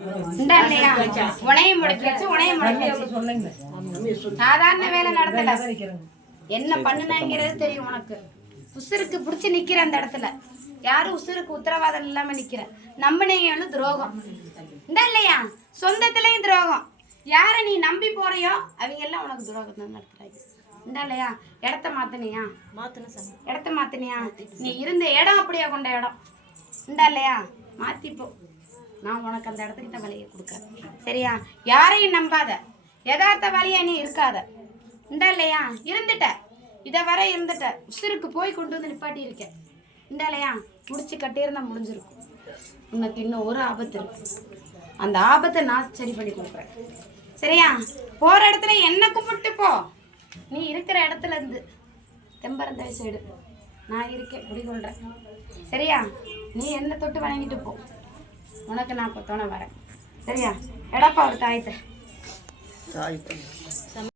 இல்லையா உனையும் முடிச்சு உனையும் முடிச்சு சாதாரண வேலை நடத்தல என்ன பண்ணுனாங்கிறது தெரியும் உனக்கு. உசுருக்கு பிடிச்சி நிக்கிற அந்த இடத்துல யாரும் உசுருக்கு உத்தரவாதம் இல்லாம நிக்கிற நம்பினீங்க துரோகம் இல்லையா? சொந்தத்திலையும் துரோகம். யாரை நீ நம்பி போறியோ அவங்க எல்லாம் உனக்கு துரோகம் தான் நடத்துறாங்க இல்லையா? இடத்த மாத்தினியா? இடத்த மாத்தினியா? நீ இருந்த இடம் அப்படியே கொண்ட இடம் இல்லையா? மாத்திப்போ. நான் உனக்கு அந்த இடத்துக்கு தான் வழியை கொடுக்குறேன் சரியா? யாரையும் நம்பாத, யதார்த்த வழியா நீ இருக்காத இல்லையா? இருந்துட்ட இதை வர இருந்துட்ட உசுருக்கு போய் கொண்டு வந்து நிப்பாட்டி இருக்கேன் இல்லையா? முடிச்சு கட்டியிருந்தா முடிஞ்சிருக்கும். உனக்கு இன்னும் ஒரு ஆபத்து இருக்கு. அந்த ஆபத்தை நான் சரி பண்ணி கொடுக்குறேன் சரியா? போற இடத்துல என்ன கும்பிட்டு போ. நீ இருக்கிற இடத்துல இருந்து தெம்பரந்தாய் சைடு நான் இருக்கேன் குடிகொள்றேன் சரியா? நீ என்ன தொட்டு வணங்கிட்டு போ. உனக்கு நான் இப்போ துணை வரேன் சரியா? எடப்பா ஒரு தாயத்தை